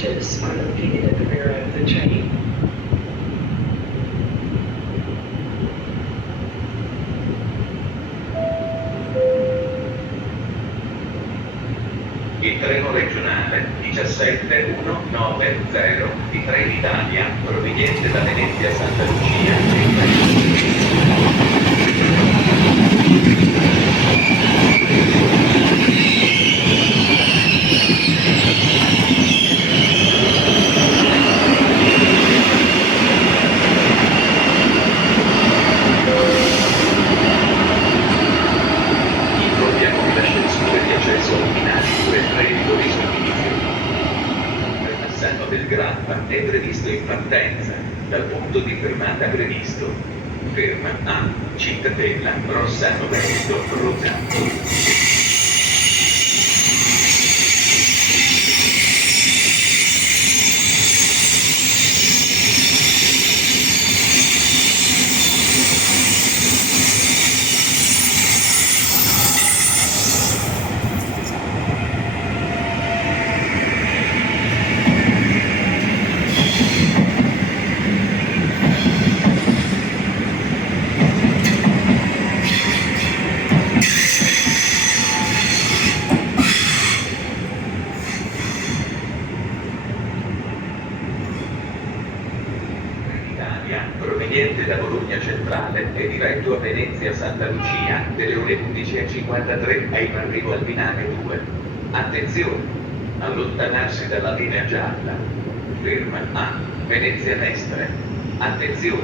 switches are located at the rear of the train. Il treno regionale 17190 di Trenitalia proveniente da Venezia Santa del Grappa è previsto in partenza dal punto di fermata previsto. Ferma a Cittadella, Rossano Veneto, Roma. Proveniente da Bologna Centrale e diretto a Venezia Santa Lucia delle ore 11:53 è in arrivo al binario 2. Attenzione! Allontanarsi dalla linea gialla. Ferma a Venezia Mestre. Attenzione!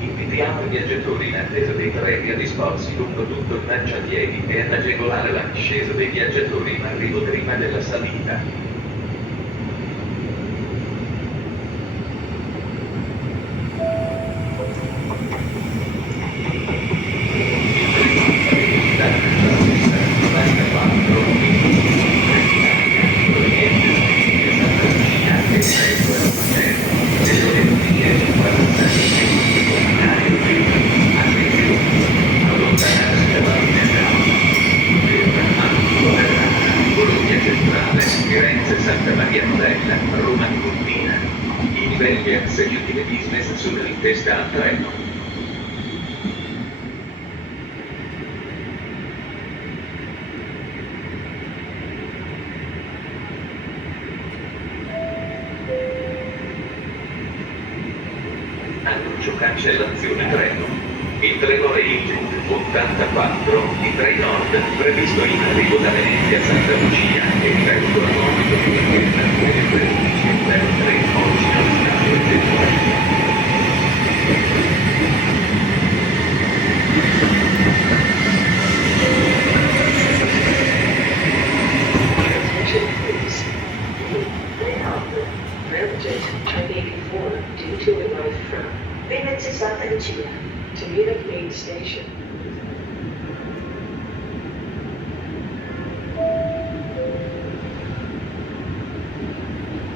Invitiamo i viaggiatori in attesa dei treni a disporsi lungo tutto il marciapiedi e ad agevolare la discesa dei viaggiatori in arrivo prima della salita. Santa Maria Novella, Roma Cortina. I livelli executive business sono in testa al treno. Annuncio cancellazione treno. Il treno Regent 84 di Trenord previsto in arrivo da Venezia Santa Lucia e diretto a Monaco di Matera nelle 13:03 oggi allo stato effettuato. Train 84 due to arrive from Venezia Santa Lucia to Munich main station.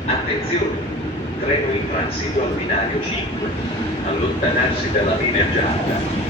Attenzione! Treno in transito al binario 5. Allontanarsi dalla linea gialla.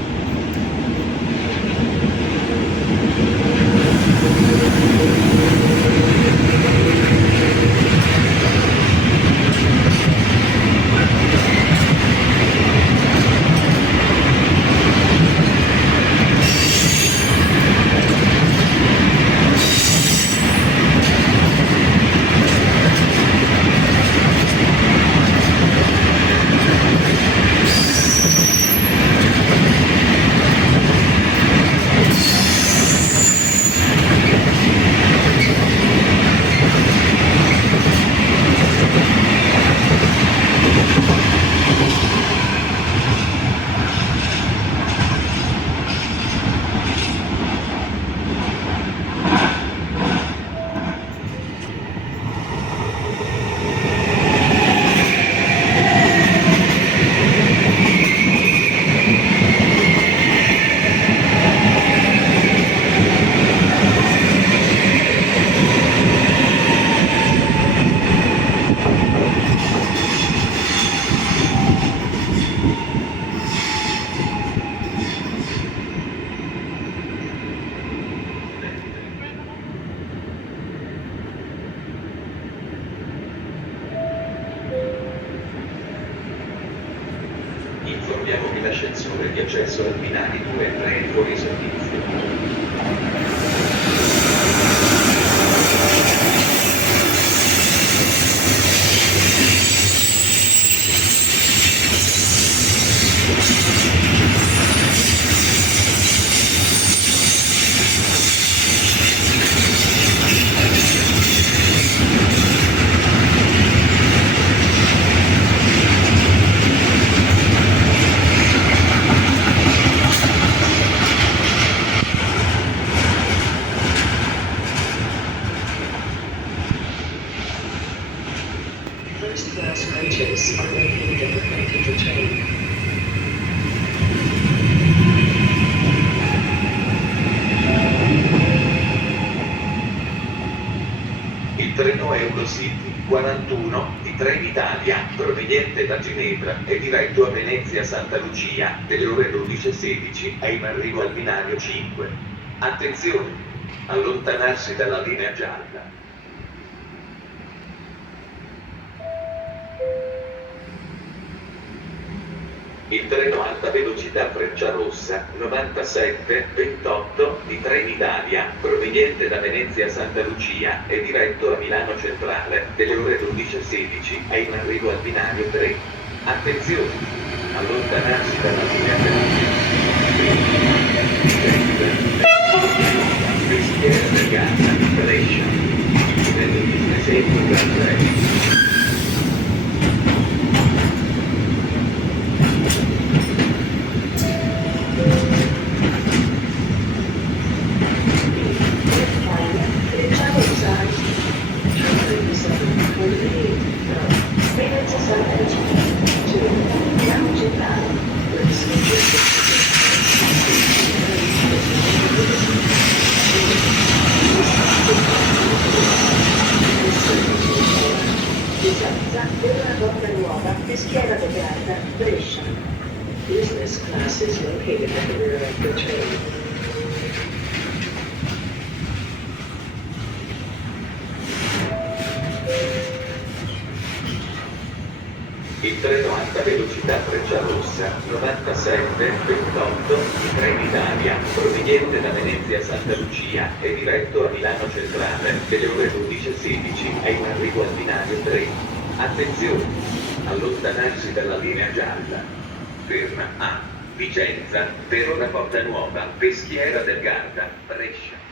Informiamo che l'ascensore di accesso al binari 2 e 3 è fuori servizio. First class coaches are located at the front of the train. Il treno Eurocity 41 di Trenitalia, proveniente da Ginevra e diretto a Venezia Santa Lucia, delle ore 12:16, è in arrivo al binario 5. Attenzione! Allontanarsi dalla linea gialla. Il treno alta velocità Frecciarossa 97-28 di Trenitalia, proveniente da Venezia Santa Lucia e diretto a Milano Centrale, delle ore 12:16, è in arrivo al binario 3. Attenzione! Allontanarsi dalla linea Peschiera del Garda, Brescia. Nel 1603. Peschiera del Garda, Brescia. Business class is located at the rear of the train. Il treno alta velocità Frecciarossa 97-28 di Trenitalia, proveniente da Venezia Santa Lucia e diretto a Milano Centrale, delle ore 12:16, è in arrivo al binario 3. Attenzione! Allontanarsi dalla linea gialla. Ferma a Vicenza, Verona Porta Nuova, Peschiera del Garda, Brescia.